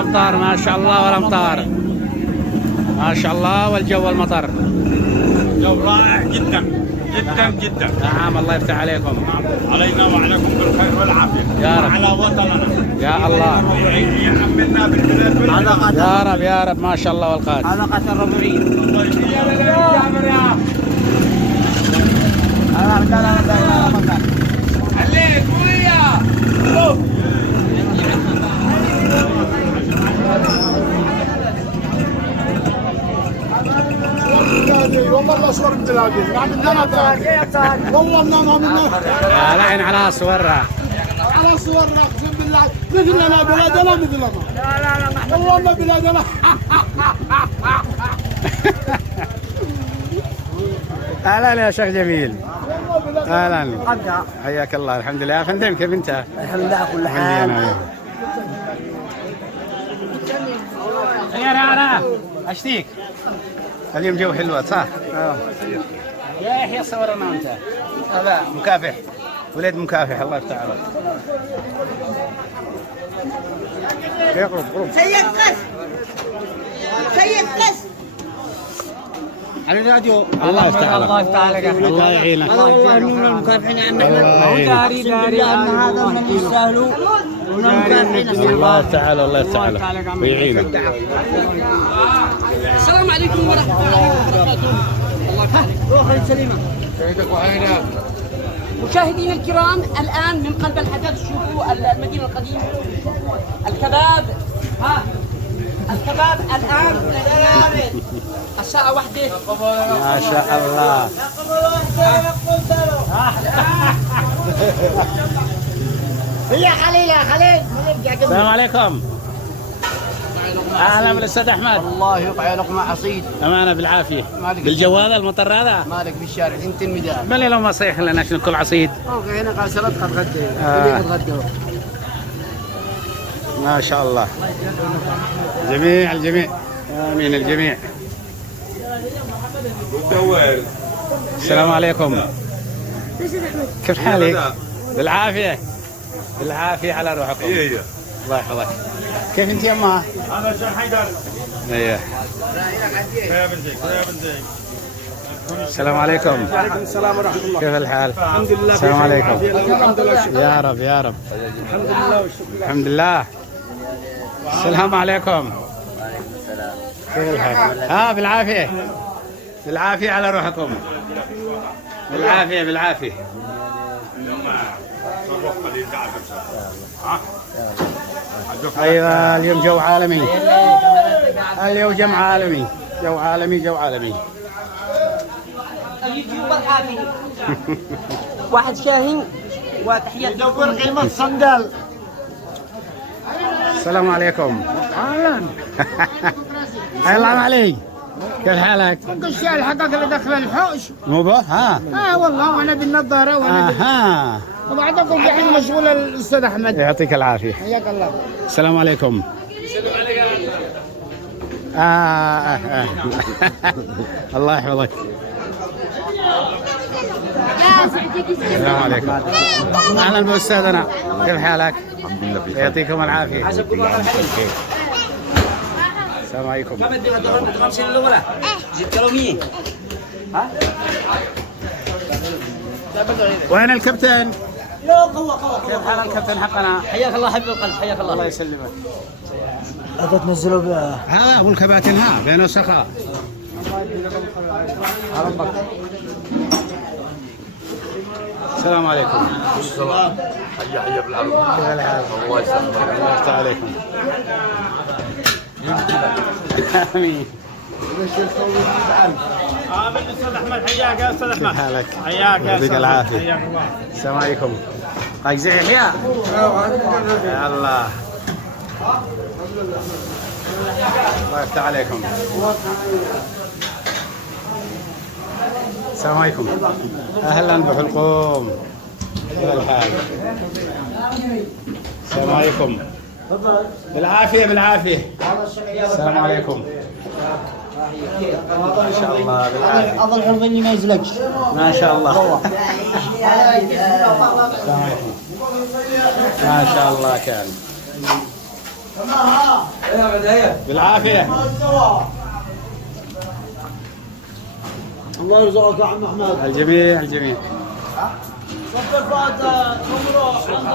والامطار ما شاء الله والامطار ما شاء الله والجو والمطر جو رائع جدا جدا جدا. نعم الله يفتح عليكم. علينا وعليكم بالخير والعافيه يا رب. وعلى وطننا يا الله يحملنا بالبلاد يا رب يا رب ما شاء الله والقادر. هذا قتل ربعي. عليك ويا والله صور بلادي والله يا لعن على صورها على صورنا اقسم بالله مثلنا بلادنا مثلنا. لا والله ما بلادنا. اهلا يا شيخ جميل. اهلا حياك الله. الحمد لله يا فندم كيف انت؟ الحمد لله كل حال. انا اشتيك اليوم جو حلوة صح؟ يا يحيى صورنا انت. هذا مكافح ولد مكافح الله يفتح عليك. يقرب قرب سيد قس سيد قس على الراديو. الله يفتح عليك. الله يفتح عليك. الله يعينك. والله من المكافحين عنا. الله يعينك. داري أن هذا من يستاهلوا من المكافحين. الله يفتح عليك. الله يفتح عليك ويعينك. السلام عليكم ورحمة الله وبركاته. روح سليمة. مشاهدينا الكرام الآن من قلب الحدث شوفوا المدينة القديمة. الكباب الكباب الآن الساعة 1. ما شاء الله. يا خليل يا خليل. السلام عليكم. اهلا بالاستاذ احمد. الله يقع لكم عصيد. امانه بالعافيه. بالجوال المطر هذا مالك بالشارع انت الميدان. بل لو ما صيح لنا شنو كل عصيد. اوكي هنا قال سلطه تغدي. تغدوا. ما شاء الله. جميع الجميع. امين الجميع. السلام عليكم. كيف حالك؟ بالعافيه. بالعافيه على روحكم. الله يحفظك. كيف انت يما؟ هذا شيخ حيدر. ايوه. يا بنتي يا بنتي. السلام عليكم. وعليكم السلام ورحمه الله. كيف الحال؟ الحمد لله. السلام عليكم. الحمد لله. يا رب يا رب. الحمد لله والشكر. الحمد لله. السلام عليكم. كيف الحال؟ بالعافية. بالعافية على روحكم. بالعافية بالعافية. أيوة اليوم جو عالمي. اليوم جمع عالمي. جو عالمي جو عالمي. اليوتيوبر هذه واحد شاهين وتحية دور قيمة صندل. السلام عليكم. اهلا. الله عليك. كيف حالك؟ الشيء الحقق اللي دخل الحوش. مو به؟ ها. والله وانا بالنظاره وانا وبعدكم الحين مشغول الاستاذ احمد. يعطيك العافيه. حياك الله. السلام عليكم. الله يحفظك. السلام عليكم. اهلا باستاذنا كيف حالك؟ الحمد لله بخير. يعطيكم العافيه. السلام عليكم. وين الكابتن؟ كيف حال الكابتن حقنا؟ حياك الله حبيب القلب. حياك الله. الله يسلمك. هذا تنزلوا بها. ها ابو الكباتن ها بين وسخاء. السلام عليكم. السلام. حيا بالعرب. كيف الحال؟ الله يسلمك. الله يفتح عليكم. امين. الاستاذ احمد حياك يا استاذ احمد. حالك؟ حياك يا يعطيك استاذ. العافيه. حياك الله. السلام عليكم. قايق زي يحيى؟ يا الله. الله يفتح عليكم. السلام عليكم. اهلا بحلقوم. كيف الحال؟ السلام عليكم. بالعافيه بالعافيه. السلام عليكم. ما شاء الله بالعافيه. اظن حلقني ما يزلقش. ما شاء الله. السلام عليكم. ما شاء الله كان. بالعافية. الله يرزقك يا عم احمد. الجميع الجميع. صفقات عمره عن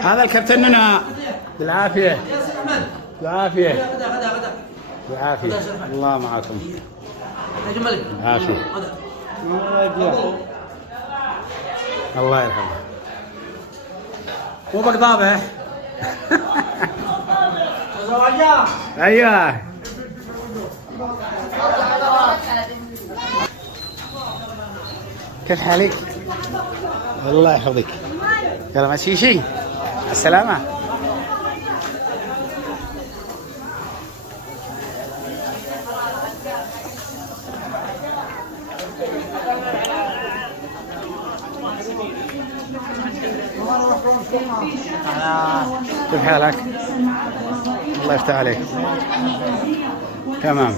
هذا الكابتن منى. بالعافية بالعافية بالعافية. الله معكم. بالعافية. الله يرحمه. مو بقضابه. ايوه. كيف حالك؟ الله يحفظك. يلا ما في شيء. السلامة. كيف حالك؟ الله يفتح عليك. تمام.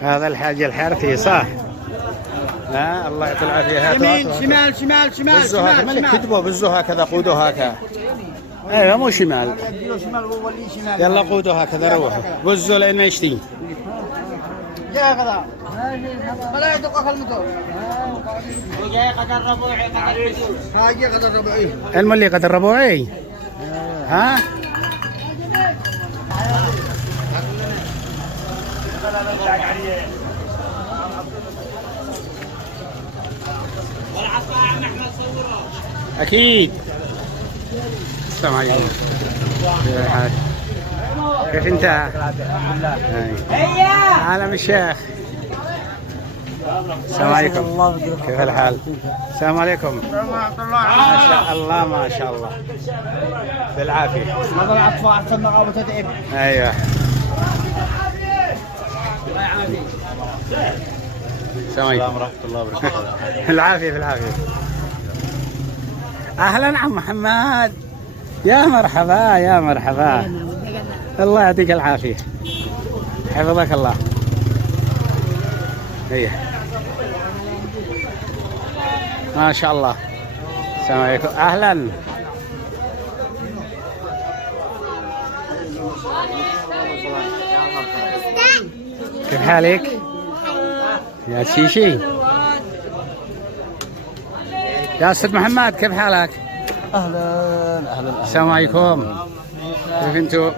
هذا الحاج الحارثي صح؟ لا الله يعطي العافية. يمين شمال شمال شمال شمال ملك كتبوا بزوا هكذا قودوا هكذا. ايوه مو شمال. يلا قودوا هكذا روحوا بزوا لين ما يشتي. يا غدا ولا يدق الموتور. جاي قدر ربوعي هاجي قدر ربوعي. الملي قدر ربوعي. ها؟ أكيد. السلام عليكم. كيف أنت؟ عالم الشيخ. السلام عليكم. كيف الحال؟ السلام عليكم. ما شاء الله ما شاء الله. بالعافية. هذا العطف أحسن مقابة تتعب. أيوه. السلام عليكم ورحمة الله وبركاته. بالعافية بالعافية. أهلا عم محمد. يا مرحبا يا مرحبا. الله يعطيك العافية. حفظك الله. هي ما شاء الله. السلام عليكم. أهلا. كيف حالك؟ يا شيشي. يا أستاذ محمد كيف حالك؟ اهلا اهلا. السلام عليكم. كيف انتو؟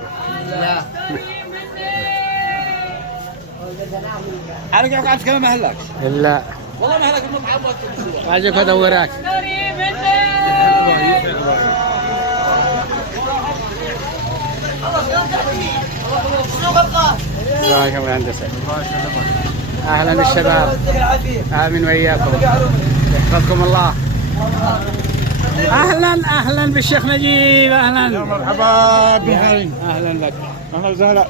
انا قاعد اتكلم ما اهلك. لا والله ما اهلك المتعب. اجيك ادورك. السلام عليكم يا هندسة. اهلا الشباب. امين وياكم. يحفظكم الله. اهلا اهلا بالشيخ نجيب. اهلا. يا مرحبا بحالي. اهلا لك. اهلا وسهلا.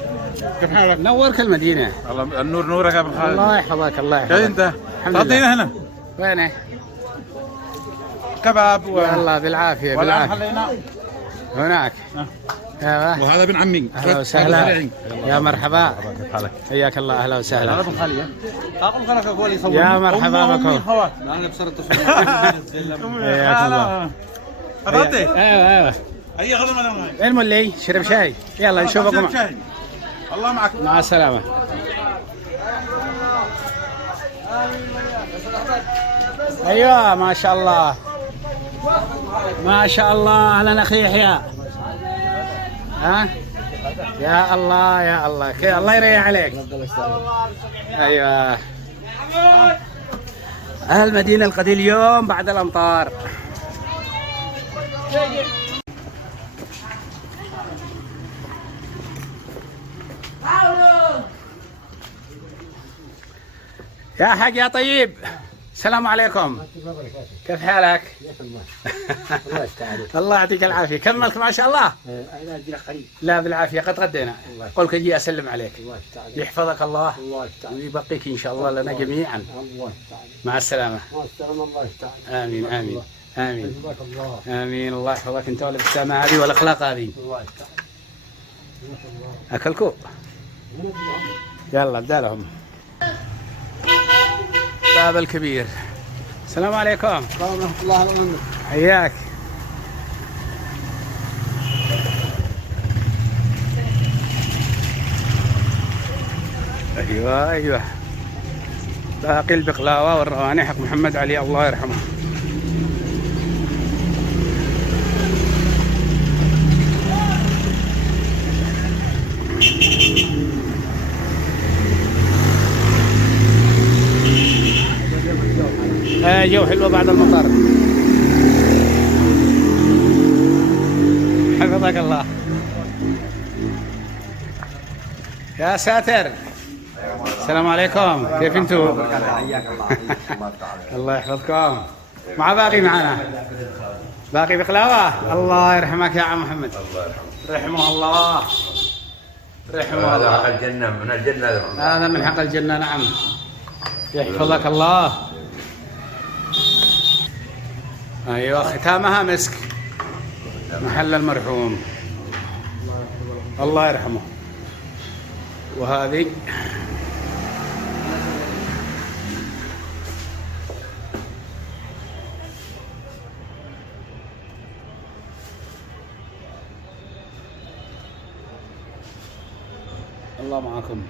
كيف حالك؟ نورك المدينة. الله النور نورك يا ابو خالد. الله يحفظك الله يحفظك. كيف انت؟ الحمد لله. تعطينا هنا وينه؟ كباب والله بالعافية بالعافية. حلينا هناك. ايوه. وهذا ابن عمي. اهلا وسهلا. يا مرحبا. حياك الله. اهلا وسهلا. هذا ابن خالي. اقوم خلك اقول يصور. يا مرحبا بكم. انا بصير التصوير. حياك الله. أردت؟ ايوه. اي خدمه انا معي. وين مولي؟ شرب شاي. يلا نشوفكم. الله معك. مع السلامة. ايوه ما شاء الله. ما شاء الله. اهلا اخي يحيى. ها؟ يا الله يا الله. الله يريح عليك. ايوه. المدينة القديم اليوم بعد الامطار. يا حاج يا طيب. السلام عليكم. كيف حالك؟ الله يعطيك العافية. كملك ما شاء الله. لا بالعافية قد غدينا. قلت اجي اسلم عليك. يحفظك الله ويبقيك ان شاء الله لنا جميعا. مع السلامة. امين امين امين امين. الله يحفظك انت والابتسامة هذه والاخلاق هذه. اكلكو. يلا ابدا لهم. الباب الكبير. السلام عليكم. ورحمة الله وبركاته. حياك. ايوه ايوه، باقي البقلاوه والرواني حق محمد علي الله يرحمه. جو حلوه بعد المطر. حفظك الله. يا ساتر. السلام عليكم، كيف انتم؟ الله يحفظكم. مع باقي معنا باقي بقلاوه. الله يرحمك يا عم محمد. الله يرحمه. رحمه الله. رحمه هذا الله. حق الجنة، من الجنة. هذا من حق الجنة. نعم. يحفظك الله. ايوه، ختامها مسك. محل المرحوم الله يرحمه. وهذه الله معكم.